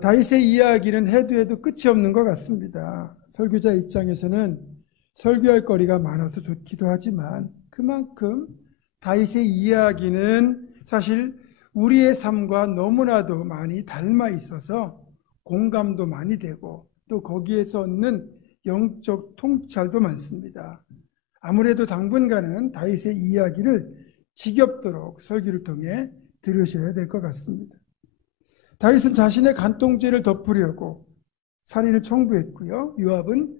다윗의 이야기는 해도 해도 끝이 없는 것 같습니다. 설교자 입장에서는 설교할 거리가 많아서 좋기도 하지만 그만큼 다윗의 이야기는 사실 우리의 삶과 너무나도 많이 닮아 있어서 공감도 많이 되고 또 거기에서 얻는 영적 통찰도 많습니다. 아무래도 당분간은 다윗의 이야기를 지겹도록 설교를 통해 들으셔야 될 것 같습니다. 다윗은 자신의 간통죄를 덮으려고 살인을 청부했고요. 요압은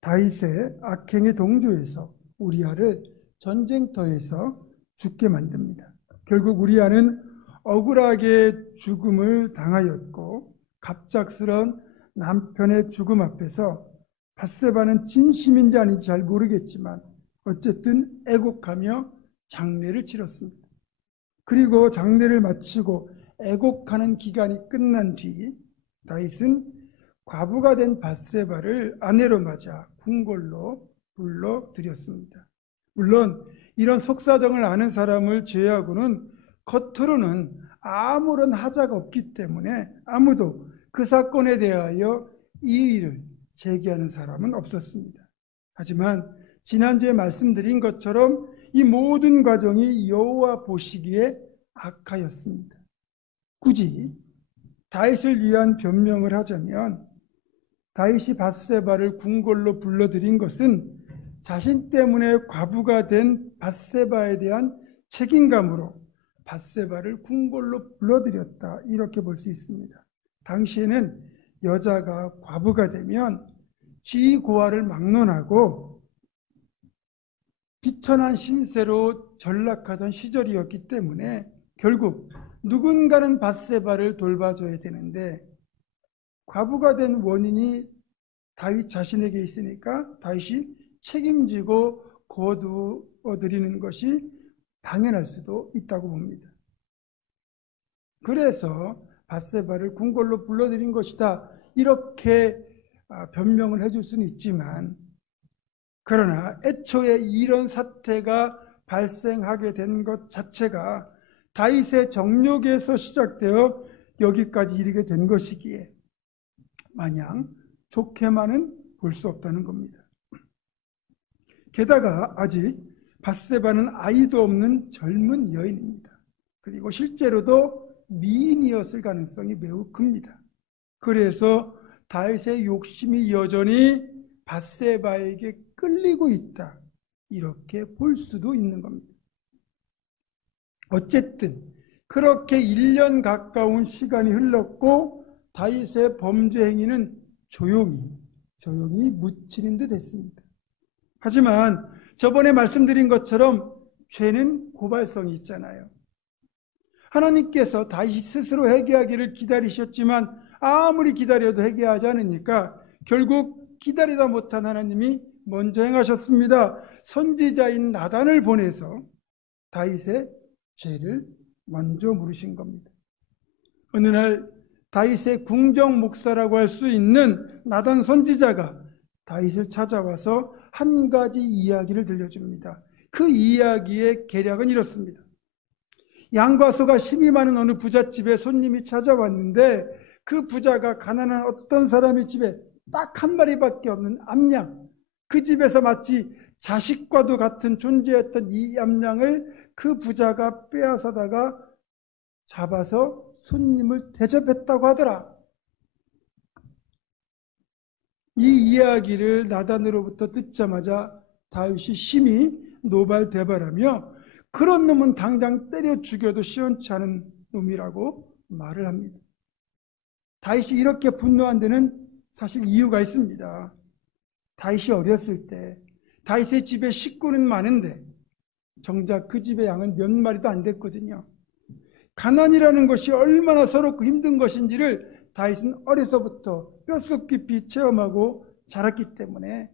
다윗의 악행에 동조해서 우리아를 전쟁터에서 죽게 만듭니다. 결국 우리아는 억울하게 죽음을 당하였고 갑작스러운 남편의 죽음 앞에서 밧세바는 진심인지 아닌지 잘 모르겠지만 어쨌든 애곡하며 장례를 치렀습니다. 그리고 장례를 마치고 애곡하는 기간이 끝난 뒤 다윗은 과부가 된 밧세바를 아내로 맞아 궁궐로 불러들였습니다. 물론 이런 속사정을 아는 사람을 제외하고는 겉으로는 아무런 하자가 없기 때문에 아무도 그 사건에 대하여 이의를 제기하는 사람은 없었습니다. 하지만 지난주에 말씀드린 것처럼 이 모든 과정이 여호와 보시기에 악하였습니다. 굳이 다윗을 위한 변명을 하자면 다윗이 밧세바를 궁궐로 불러들인 것은 자신 때문에 과부가 된 밧세바에 대한 책임감으로 밧세바를 궁궐로 불러들였다, 이렇게 볼 수 있습니다. 당시에는 여자가 과부가 되면 지고아를 막론하고 비천한 신세로 전락하던 시절이었기 때문에 결국 누군가는 밧세바를 돌봐줘야 되는데 과부가 된 원인이 다윗 자신에게 있으니까 다윗이 책임지고 거두어드리는 것이 당연할 수도 있다고 봅니다. 그래서 밧세바를 궁궐로 불러들인 것이다, 이렇게 변명을 해줄 수는 있지만, 그러나 애초에 이런 사태가 발생하게 된 것 자체가 다윗의 정욕에서 시작되어 여기까지 이르게 된 것이기에 마냥 좋게만은 볼 수 없다는 겁니다. 게다가 아직 밧세바는 아이도 없는 젊은 여인입니다. 그리고 실제로도 미인이었을 가능성이 매우 큽니다. 그래서 다윗의 욕심이 여전히 밧세바에게 끌리고 있다, 이렇게 볼 수도 있는 겁니다. 어쨌든 그렇게 1년 가까운 시간이 흘렀고 다윗의 범죄 행위는 조용히 묻히는 듯 했습니다. 하지만 저번에 말씀드린 것처럼 죄는 고발성이 있잖아요. 하나님께서 다윗 스스로 회개하기를 기다리셨지만 아무리 기다려도 회개하지 않으니까 결국 기다리다 못한 하나님이 먼저 행하셨습니다. 선지자인 나단을 보내서 다윗의 죄를 먼저 물으신 겁니다. 어느 날 다윗의 궁정 목사라고 할 수 있는 나단 선지자가 다윗을 찾아와서 한 가지 이야기를 들려줍니다. 그 이야기의 개략은 이렇습니다. 양과 소가 심이 많은 어느 부잣집에 손님이 찾아왔는데 그 부자가 가난한 어떤 사람의 집에 딱 한 마리밖에 없는 암양, 그 집에서 마치 자식과도 같은 존재였던 이 암양을 그 부자가 빼앗아다가 잡아서 손님을 대접했다고 하더라. 이 이야기를 나단으로부터 듣자마자 다윗이 심히 노발대발하며 그런 놈은 당장 때려 죽여도 시원치 않은 놈이라고 말을 합니다. 다윗이 이렇게 분노한 데는 사실 이유가 있습니다. 다윗이 어렸을 때 다윗의 집에 식구는 많은데 정작 그 집의 양은 몇 마리도 안 됐거든요. 가난이라는 것이 얼마나 서럽고 힘든 것인지를 다윗은 어려서부터 뼛속 깊이 체험하고 자랐기 때문에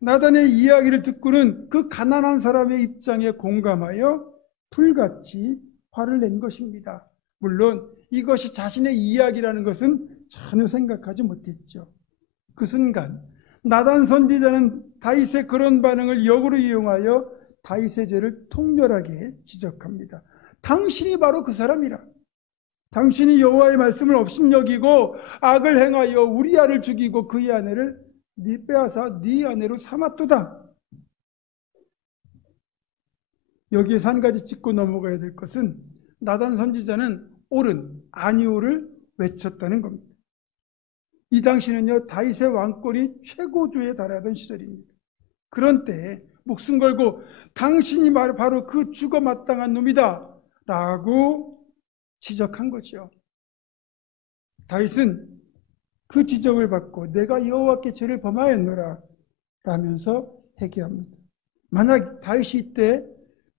나단의 이야기를 듣고는 그 가난한 사람의 입장에 공감하여 불같이 화를 낸 것입니다. 물론 이것이 자신의 이야기라는 것은 전혀 생각하지 못했죠. 그 순간 나단 선지자는 다윗의 그런 반응을 역으로 이용하여 다윗의 죄를 통렬하게 지적합니다. 당신이 바로 그 사람이라. 당신이 여호와의 말씀을 업신여기고 악을 행하여 우리아를 죽이고 그의 아내를 네 빼앗아 네 아내로 삼았도다. 여기에서 한 가지 짚고 넘어가야 될 것은 나단 선지자는 옳은 아니오를 외쳤다는 겁니다. 이 당시는요, 다윗의 왕권이 최고조에 달하던 시절입니다. 그런 때에 목숨 걸고 당신이 바로 그 죽어 마땅한 놈이다 라고 지적한 거죠. 다윗은 그 지적을 받고 내가 여호와께 죄를 범하였노라 라면서 회개합니다. 만약 다윗이 이때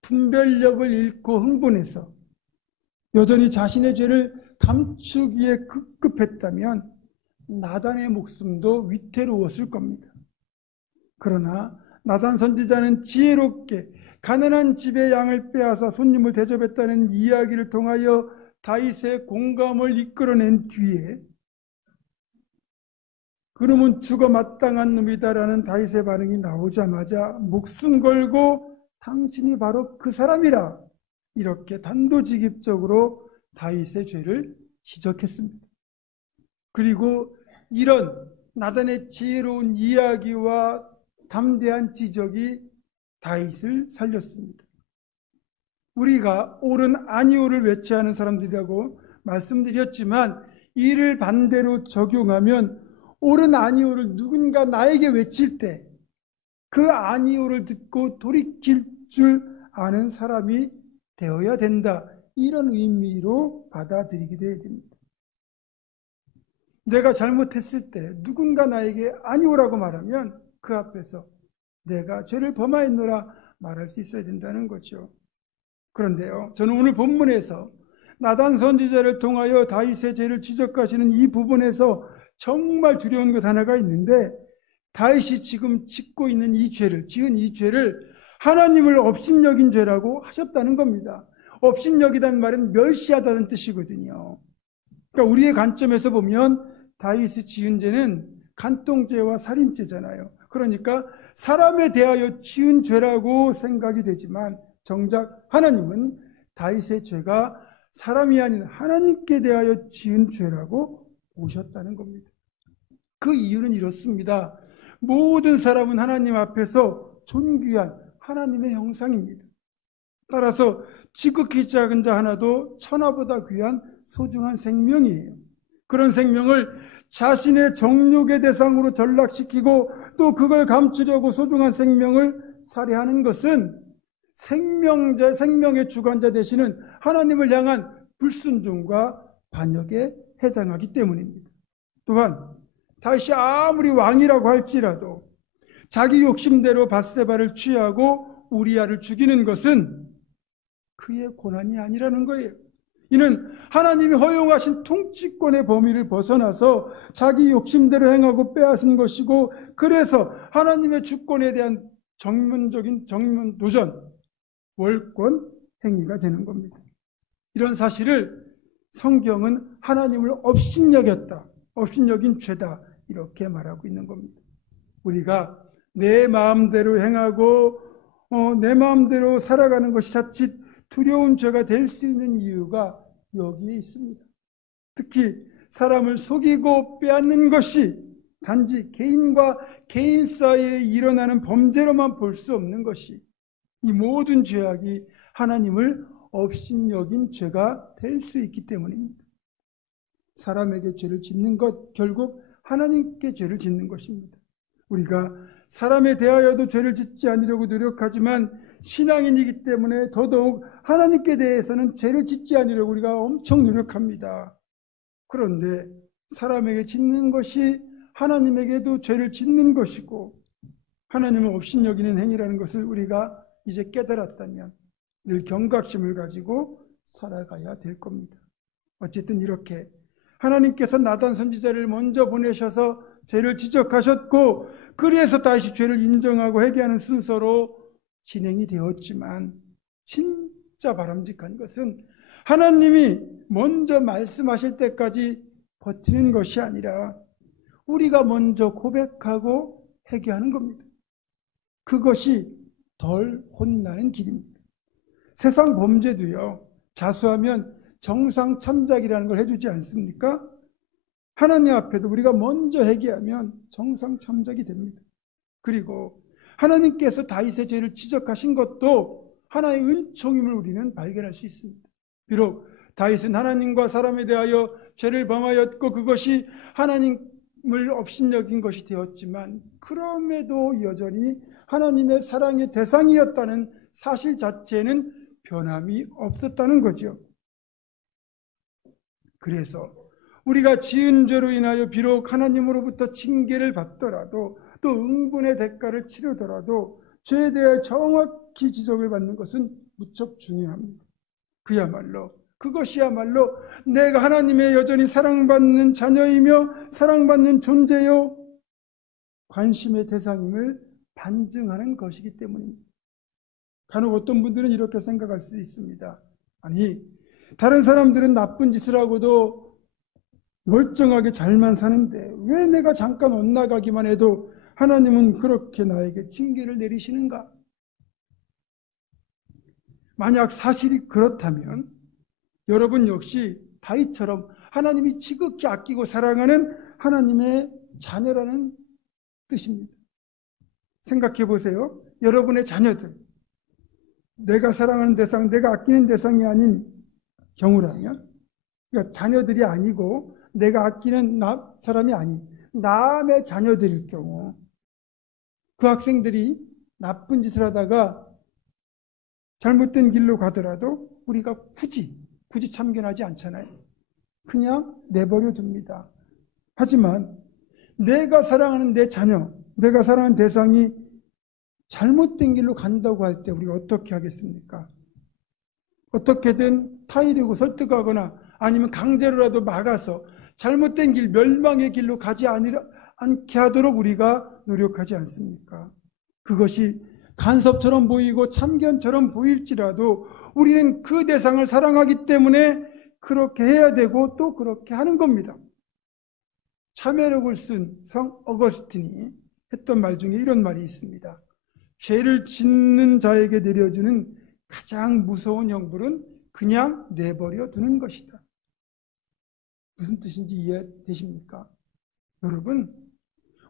분별력을 잃고 흥분해서 여전히 자신의 죄를 감추기에 급급했다면 나단의 목숨도 위태로웠을 겁니다. 그러나 나단 선지자는 지혜롭게 가난한 집의 양을 빼앗아 손님을 대접했다는 이야기를 통하여 다윗의 공감을 이끌어낸 뒤에 그놈은 죽어 마땅한 놈이다라는 다윗의 반응이 나오자마자 목숨 걸고 당신이 바로 그 사람이라 이렇게 단도직입적으로 다윗의 죄를 지적했습니다. 그리고 이런 나단의 지혜로운 이야기와 담대한 지적이 다윗을 살렸습니다. 우리가 옳은 아니오를 외쳐하는 사람들이라고 말씀드렸지만 이를 반대로 적용하면 옳은 아니오를 누군가 나에게 외칠 때 그 아니오를 듣고 돌이킬 줄 아는 사람이 되어야 된다. 이런 의미로 받아들이게 돼야 됩니다. 내가 잘못했을 때 누군가 나에게 아니오라고 말하면 그 앞에서 내가 죄를 범하였노라 말할 수 있어야 된다는 거죠. 그런데요, 저는 오늘 본문에서 나단 선지자를 통하여 다윗의 죄를 지적하시는 이 부분에서 정말 두려운 것 하나가 있는데 다윗이 지금 짓고 있는 지은 이 죄를 하나님을 업신여긴 죄라고 하셨다는 겁니다. 업신여기다는 말은 멸시하다는 뜻이거든요. 그러니까 우리의 관점에서 보면 다윗이 지은 죄는 간통죄와 살인죄잖아요. 그러니까 사람에 대하여 지은 죄라고 생각이 되지만 정작 하나님은 다윗의 죄가 사람이 아닌 하나님께 대하여 지은 죄라고 보셨다는 겁니다. 그 이유는 이렇습니다. 모든 사람은 하나님 앞에서 존귀한 하나님의 형상입니다. 따라서 지극히 작은 자 하나도 천하보다 귀한 소중한 생명이에요. 그런 생명을 자신의 정욕의 대상으로 전락시키고 또 그걸 감추려고 소중한 생명을 살해하는 것은 생명의 주관자 되시는 하나님을 향한 불순종과 반역에 해당하기 때문입니다. 또한 다윗이 아무리 왕이라고 할지라도 자기 욕심대로 밧세바를 취하고 우리아를 죽이는 것은 그의 고난이 아니라는 거예요. 이는 하나님이 허용하신 통치권의 범위를 벗어나서 자기 욕심대로 행하고 빼앗은 것이고 그래서 하나님의 주권에 대한 정면 도전, 월권 행위가 되는 겁니다. 이런 사실을 성경은 하나님을 업신여긴 죄다 이렇게 말하고 있는 겁니다. 우리가 내 마음대로 행하고 내 마음대로 살아가는 것이 자칫 두려운 죄가 될 수 있는 이유가 여기에 있습니다. 특히 사람을 속이고 빼앗는 것이 단지 개인과 개인 사이에 일어나는 범죄로만 볼 수 없는 것이 이 모든 죄악이 하나님을 업신여긴 죄가 될 수 있기 때문입니다. 사람에게 죄를 짓는 것 결국 하나님께 죄를 짓는 것입니다. 우리가 사람에 대하여도 죄를 짓지 않으려고 노력하지만 신앙인이기 때문에 더더욱 하나님께 대해서는 죄를 짓지 않으려고 우리가 엄청 노력합니다. 그런데 사람에게 짓는 것이 하나님에게도 죄를 짓는 것이고 하나님을 업신여기는 행위라는 것을 우리가 이제 깨달았다면 늘 경각심을 가지고 살아가야 될 겁니다. 어쨌든 이렇게 하나님께서 나단 선지자를 먼저 보내셔서 죄를 지적하셨고 그래서 다시 죄를 인정하고 회개하는 순서로 진행이 되었지만 진짜 바람직한 것은 하나님이 먼저 말씀하실 때까지 버티는 것이 아니라 우리가 먼저 고백하고 회개하는 겁니다. 그것이 덜 혼나는 길입니다. 세상 범죄도요, 자수하면 정상 참작이라는 걸 해주지 않습니까? 하나님 앞에도 우리가 먼저 회개하면 정상 참작이 됩니다. 그리고 하나님께서 다윗의 죄를 지적하신 것도 하나의 은총임을 우리는 발견할 수 있습니다. 비록 다윗은 하나님과 사람에 대하여 죄를 범하였고 그것이 하나님을 업신여긴 것이 되었지만 그럼에도 여전히 하나님의 사랑의 대상이었다는 사실 자체는 변함이 없었다는 거죠. 그래서 우리가 지은 죄로 인하여 비록 하나님으로부터 징계를 받더라도 또 응분의 대가를 치르더라도 죄에 대해 정확히 지적을 받는 것은 무척 중요합니다. 그것이야말로 내가 하나님의 여전히 사랑받는 자녀이며 사랑받는 존재요 관심의 대상임을 반증하는 것이기 때문입니다. 간혹 어떤 분들은 이렇게 생각할 수 있습니다. 아니, 다른 사람들은 나쁜 짓을 하고도 멀쩡하게 잘만 사는데 왜 내가 잠깐 엇나가기만 해도 하나님은 그렇게 나에게 징계를 내리시는가? 만약 사실이 그렇다면 여러분 역시 다윗처럼 하나님이 지극히 아끼고 사랑하는 하나님의 자녀라는 뜻입니다. 생각해 보세요. 여러분의 자녀들, 내가 사랑하는 대상, 내가 아끼는 대상이 아닌 경우라면, 그러니까 자녀들이 아니고 내가 아끼는 사람이 아닌 남의 자녀들일 경우 그 학생들이 나쁜 짓을 하다가 잘못된 길로 가더라도 우리가 굳이 참견하지 않잖아요. 그냥 내버려 둡니다. 하지만 내가 사랑하는 내 자녀, 내가 사랑하는 대상이 잘못된 길로 간다고 할 때 우리가 어떻게 하겠습니까? 어떻게든 타이르고 설득하거나 아니면 강제로라도 막아서 잘못된 길, 멸망의 길로 가지 않게 하도록 우리가 노력하지 않습니까? 그것이 간섭처럼 보이고 참견처럼 보일지라도 우리는 그 대상을 사랑하기 때문에 그렇게 해야 되고 또 그렇게 하는 겁니다. 참회록을 쓴 성 어거스틴이 했던 말 중에 이런 말이 있습니다. 죄를 짓는 자에게 내려주는 가장 무서운 형벌은 그냥 내버려 두는 것이다. 무슨 뜻인지 이해되십니까? 여러분,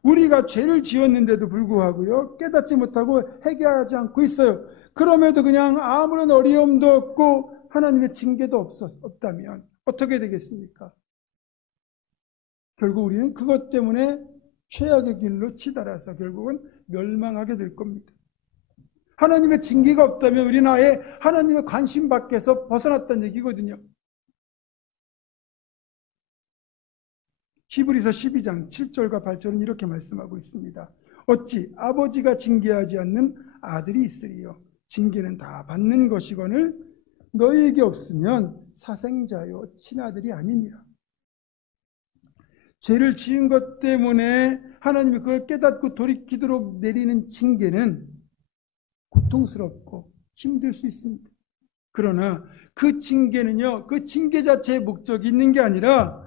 우리가 죄를 지었는데도 불구하고요, 깨닫지 못하고 회개하지 않고 있어요. 그럼에도 그냥 아무런 어려움도 없고 하나님의 징계도 없다면 어떻게 되겠습니까? 결국 우리는 그것 때문에 최악의 길로 치달아서 결국은 멸망하게 될 겁니다. 하나님의 징계가 없다면 우리는 아예 하나님의 관심 밖에서 벗어났다는 얘기거든요. 히브리서 12장 7절과 8절은 이렇게 말씀하고 있습니다. 어찌 아버지가 징계하지 않는 아들이 있으리요. 징계는 다 받는 것이거늘 너희에게 없으면 사생자요 친아들이 아니니라. 죄를 지은 것 때문에 하나님이 그걸 깨닫고 돌이키도록 내리는 징계는 고통스럽고 힘들 수 있습니다. 그러나 그 징계는요, 그 징계 자체의 목적이 있는 게 아니라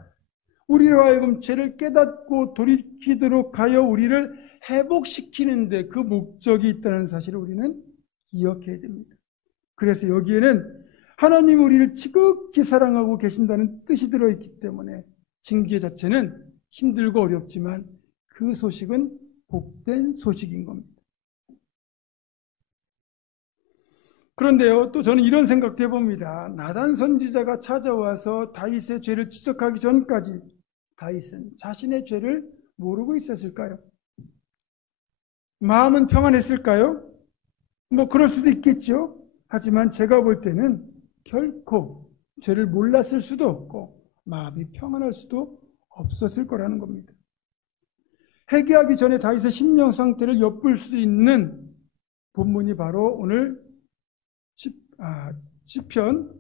우리로 하여금 죄를 깨닫고 돌이키도록 하여 우리를 회복시키는 데 그 목적이 있다는 사실을 우리는 기억해야 됩니다. 그래서 여기에는 하나님 우리를 지극히 사랑하고 계신다는 뜻이 들어있기 때문에 징계 자체는 힘들고 어렵지만 그 소식은 복된 소식인 겁니다. 그런데요, 또 저는 이런 생각도 해봅니다. 나단 선지자가 찾아와서 다윗의 죄를 지적하기 전까지 다윗은 자신의 죄를 모르고 있었을까요? 마음은 평안했을까요? 뭐 그럴 수도 있겠죠. 하지만 제가 볼 때는 결코 죄를 몰랐을 수도 없고 마음이 평안할 수도 없었을 거라는 겁니다. 회개하기 전에 다윗의 심령 상태를 엿볼 수 있는 본문이 바로 오늘 시편,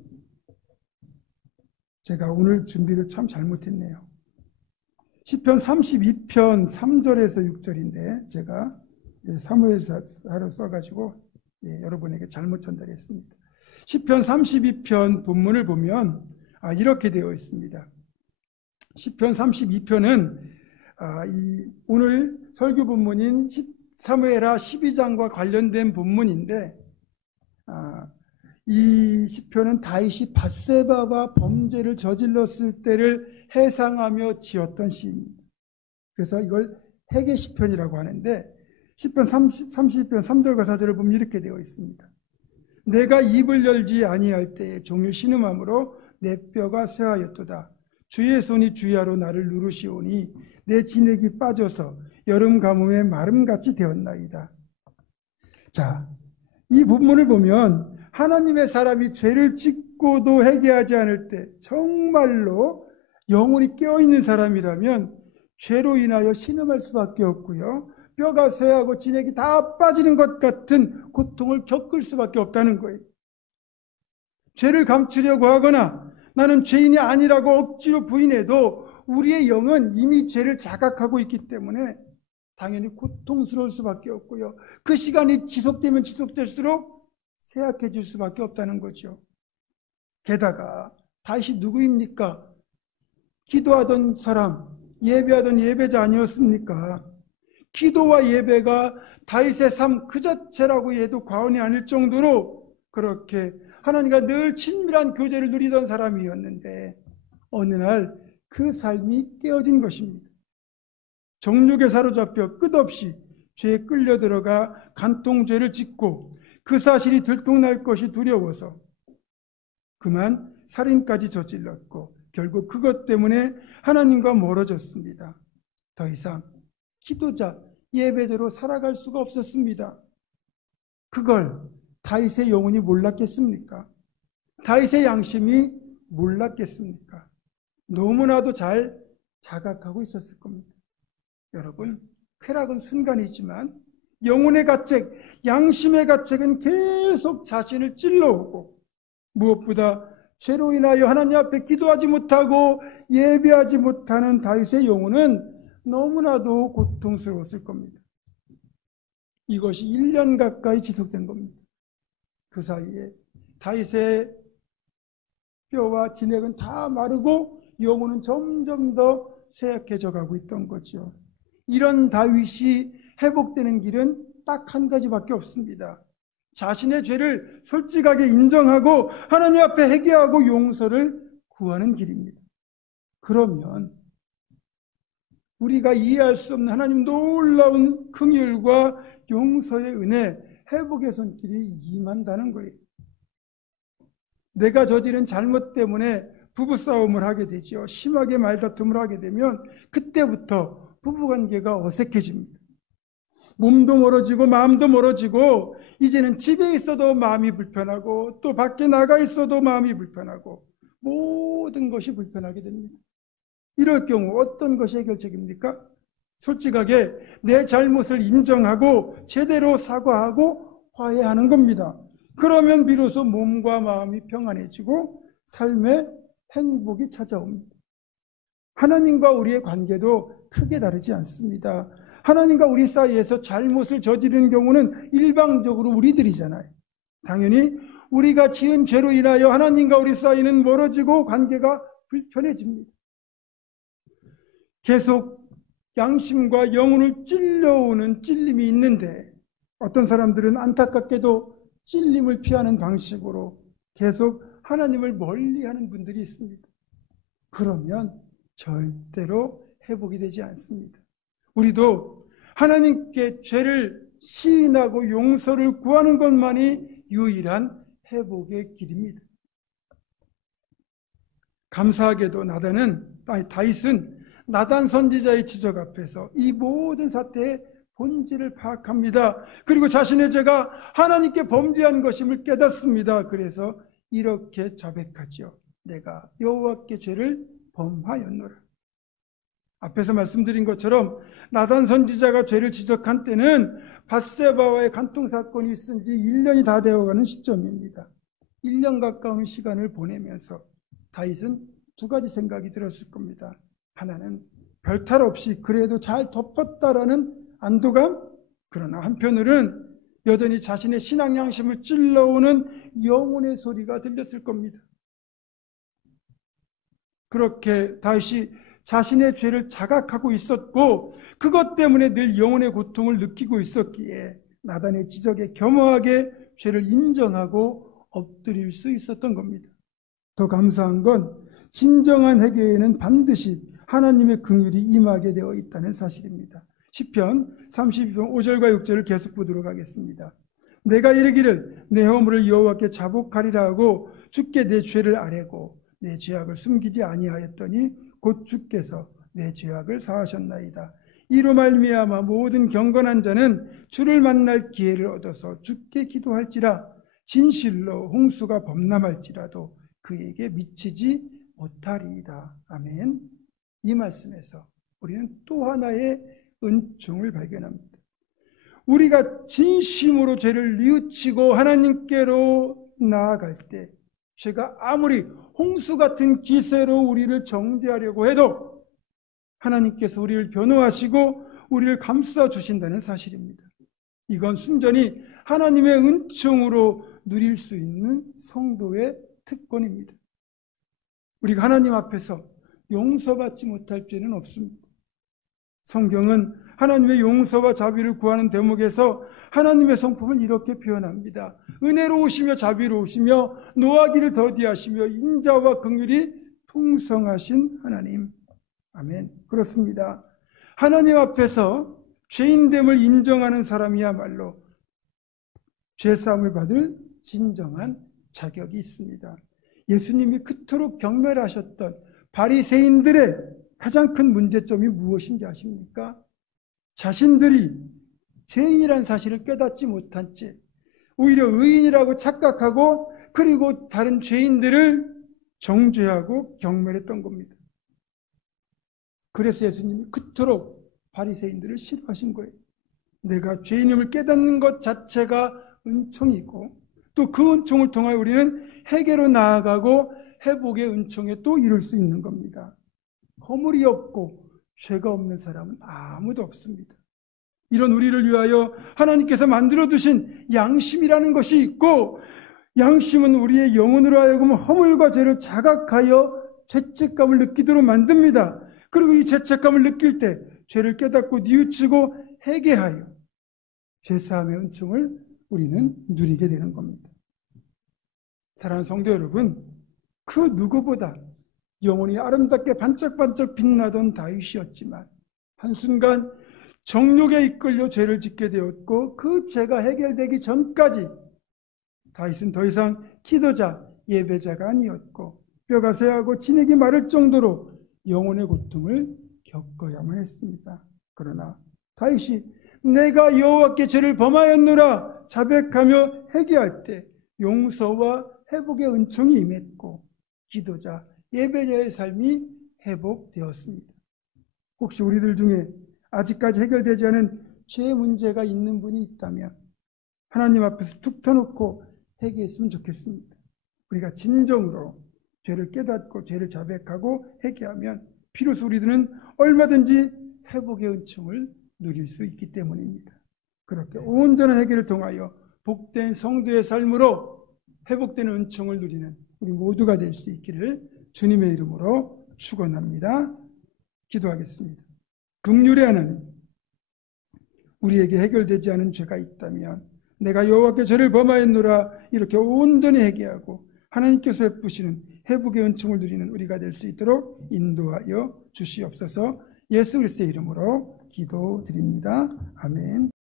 제가 오늘 준비를 참 잘못했네요. 시편 32편 3절에서 6절인데 제가 사무엘사로 써가지고 여러분에게 잘못 전달했습니다. 시편 32편 본문을 보면 이렇게 되어 있습니다. 시편 32편은 오늘 설교 본문인 사무엘하 12장과 관련된 본문인데 이 시편은 다윗이 밧세바와 범죄를 저질렀을 때를 해상하며 지었던 시입니다. 그래서 이걸 회개 시편이라고 하는데 시편 32편 3절과 4절을 보면 이렇게 되어 있습니다. 내가 입을 열지 아니할 때에 종일 신음함으로 내 뼈가 쇠하였도다. 주의 손이 주야로 나를 누르시오니 내 진액이 빠져서 여름 가뭄에 마름같이 되었나이다. 자, 이 본문을 보면 하나님의 사람이 죄를 짓고도 회개하지 않을 때 정말로 영혼이 깨어있는 사람이라면 죄로 인하여 신음할 수밖에 없고요. 뼈가 쇠하고 진액이 다 빠지는 것 같은 고통을 겪을 수밖에 없다는 거예요. 죄를 감추려고 하거나 나는 죄인이 아니라고 억지로 부인해도 우리의 영은 이미 죄를 자각하고 있기 때문에 당연히 고통스러울 수밖에 없고요. 그 시간이 지속되면 지속될수록 쇠약해질 수밖에 없다는 거죠. 게다가 다윗이 누구입니까? 기도하던 사람, 예배하던 예배자 아니었습니까? 기도와 예배가 다윗의 삶 그 자체라고 해도 과언이 아닐 정도로 그렇게 하나님과 늘 친밀한 교제를 누리던 사람이었는데 어느 날 그 삶이 깨어진 것입니다. 정욕에 사로잡혀 끝없이 죄에 끌려 들어가 간통죄를 짓고 그 사실이 들통날 것이 두려워서 그만 살인까지 저질렀고 결국 그것 때문에 하나님과 멀어졌습니다. 더 이상 기도자, 예배자로 살아갈 수가 없었습니다. 그걸 다윗의 영혼이 몰랐겠습니까? 다윗의 양심이 몰랐겠습니까? 너무나도 잘 자각하고 있었을 겁니다. 여러분, 쾌락은 순간이지만 영혼의 가책, 양심의 가책은 계속 자신을 찔러오고 무엇보다 죄로 인하여 하나님 앞에 기도하지 못하고 예배하지 못하는 다윗의 영혼은 너무나도 고통스러웠을 겁니다. 이것이 1년 가까이 지속된 겁니다. 그 사이에 다윗의 뼈와 진액은 다 마르고 영혼은 점점 더 쇠약해져 가고 있던 거죠. 이런 다윗이 회복되는 길은 딱 한 가지밖에 없습니다. 자신의 죄를 솔직하게 인정하고 하나님 앞에 회개하고 용서를 구하는 길입니다. 그러면 우리가 이해할 수 없는 하나님 놀라운 긍휼과 용서의 은혜, 회복의 손길이 임한다는 거예요. 내가 저지른 잘못 때문에 부부싸움을 하게 되죠. 심하게 말다툼을 하게 되면 그때부터 부부관계가 어색해집니다. 몸도 멀어지고 마음도 멀어지고 이제는 집에 있어도 마음이 불편하고 또 밖에 나가 있어도 마음이 불편하고 모든 것이 불편하게 됩니다. 이럴 경우 어떤 것이 해결책입니까? 솔직하게 내 잘못을 인정하고 제대로 사과하고 화해하는 겁니다. 그러면 비로소 몸과 마음이 평안해지고 삶의 행복이 찾아옵니다. 하나님과 우리의 관계도 크게 다르지 않습니다. 하나님과 우리 사이에서 잘못을 저지르는 경우는 일방적으로 우리들이잖아요. 당연히 우리가 지은 죄로 인하여 하나님과 우리 사이는 멀어지고 관계가 불편해집니다. 계속 양심과 영혼을 찔러오는 찔림이 있는데 어떤 사람들은 안타깝게도 찔림을 피하는 방식으로 계속 하나님을 멀리하는 분들이 있습니다. 그러면 절대로 회복이 되지 않습니다. 우리도 하나님께 죄를 시인하고 용서를 구하는 것만이 유일한 회복의 길입니다. 감사하게도 다윗은 나단 선지자의 지적 앞에서 이 모든 사태의 본질을 파악합니다. 그리고 자신의 죄가 하나님께 범죄한 것임을 깨닫습니다. 그래서 이렇게 자백하죠. 내가 여호와께 죄를 범하였노라. 앞에서 말씀드린 것처럼 나단 선지자가 죄를 지적한 때는 밧세바와의 간통 사건이 있은 지 1년이 다 되어가는 시점입니다. 1년 가까운 시간을 보내면서 다윗은 두 가지 생각이 들었을 겁니다. 하나는 별탈 없이 그래도 잘 덮었다라는 안도감, 그러나 한편으로는 여전히 자신의 신앙 양심을 찔러오는 영혼의 소리가 들렸을 겁니다. 그렇게 다윗이 자신의 죄를 자각하고 있었고 그것 때문에 늘 영혼의 고통을 느끼고 있었기에 나단의 지적에 겸허하게 죄를 인정하고 엎드릴 수 있었던 겁니다. 더 감사한 건 진정한 회개에는 반드시 하나님의 긍휼이 임하게 되어 있다는 사실입니다. 시편 32편 5절과 6절을 계속 보도록 하겠습니다. 내가 이르기를 내 허물을 여호와께 자복하리라 하고 주께 내 죄를 아뢰고 내 죄악을 숨기지 아니하였더니 곧 주께서 내 죄악을 사하셨나이다. 이로 말미암아 모든 경건한 자는 주를 만날 기회를 얻어서 주께 기도할지라. 진실로 홍수가 범람할지라도 그에게 미치지 못하리이다. 아멘. 이 말씀에서 우리는 또 하나의 은총을 발견합니다. 우리가 진심으로 죄를 뉘우치고 하나님께로 나아갈 때 죄가 아무리 홍수 같은 기세로 우리를 정죄하려고 해도 하나님께서 우리를 변호하시고 우리를 감싸 주신다는 사실입니다. 이건 순전히 하나님의 은총으로 누릴 수 있는 성도의 특권입니다. 우리가 하나님 앞에서 용서받지 못할 죄는 없습니다. 성경은 하나님의 용서와 자비를 구하는 대목에서 하나님의 성품을 이렇게 표현합니다. 은혜로우시며 자비로우시며 노하기를 더디하시며 인자와 긍휼이 풍성하신 하나님. 아멘. 그렇습니다. 하나님 앞에서 죄인됨을 인정하는 사람이야말로 죄사함을 받을 진정한 자격이 있습니다. 예수님이 그토록 경멸하셨던 바리새인들의 가장 큰 문제점이 무엇인지 아십니까? 자신들이 죄인이라는 사실을 깨닫지 못한 채 오히려 의인이라고 착각하고 그리고 다른 죄인들을 정죄하고 경멸했던 겁니다. 그래서 예수님이 그토록 바리새인들을 싫어하신 거예요. 내가 죄인임을 깨닫는 것 자체가 은총이고 또 그 은총을 통하여 우리는 회개로 나아가고 회복의 은총에 또 이룰 수 있는 겁니다. 허물이 없고 죄가 없는 사람은 아무도 없습니다. 이런 우리를 위하여 하나님께서 만들어 두신 양심이라는 것이 있고 양심은 우리의 영혼으로 하여금 허물과 죄를 자각하여 죄책감을 느끼도록 만듭니다. 그리고 이 죄책감을 느낄 때 죄를 깨닫고 뉘우치고 회개하여 죄사함의 은총을 우리는 누리게 되는 겁니다. 사랑하는 성도 여러분, 그 누구보다 영혼이 아름답게 반짝반짝 빛나던 다윗이었지만 한순간 정욕에 이끌려 죄를 짓게 되었고 그 죄가 해결되기 전까지 다윗은 더 이상 기도자, 예배자가 아니었고 뼈가 쇠하고 진액이 마를 정도로 영혼의 고통을 겪어야만 했습니다. 그러나 다윗이 내가 여호와께 죄를 범하였노라 자백하며 회개할 때 용서와 회복의 은총이 임했고 기도자, 예배자의 삶이 회복되었습니다. 혹시 우리들 중에 아직까지 해결되지 않은 죄 문제가 있는 분이 있다면 하나님 앞에서 툭 터놓고 회개했으면 좋겠습니다. 우리가 진정으로 죄를 깨닫고 죄를 자백하고 회개하면 비로소 우리들은 얼마든지 회복의 은총을 누릴 수 있기 때문입니다. 그렇게 온전한 회개를 통하여 복된 성도의 삶으로 회복되는 은총을 누리는 우리 모두가 될 수 있기를 주님의 이름으로 축원합니다. 기도하겠습니다. 긍휼의 하나님, 우리에게 해결되지 않은 죄가 있다면 내가 여호와께 죄를 범하였노라 이렇게 온전히 회개하고 하나님께서 베푸시는 회복의 은총을 누리는 우리가 될 수 있도록 인도하여 주시옵소서. 예수 그리스도의 이름으로 기도드립니다. 아멘.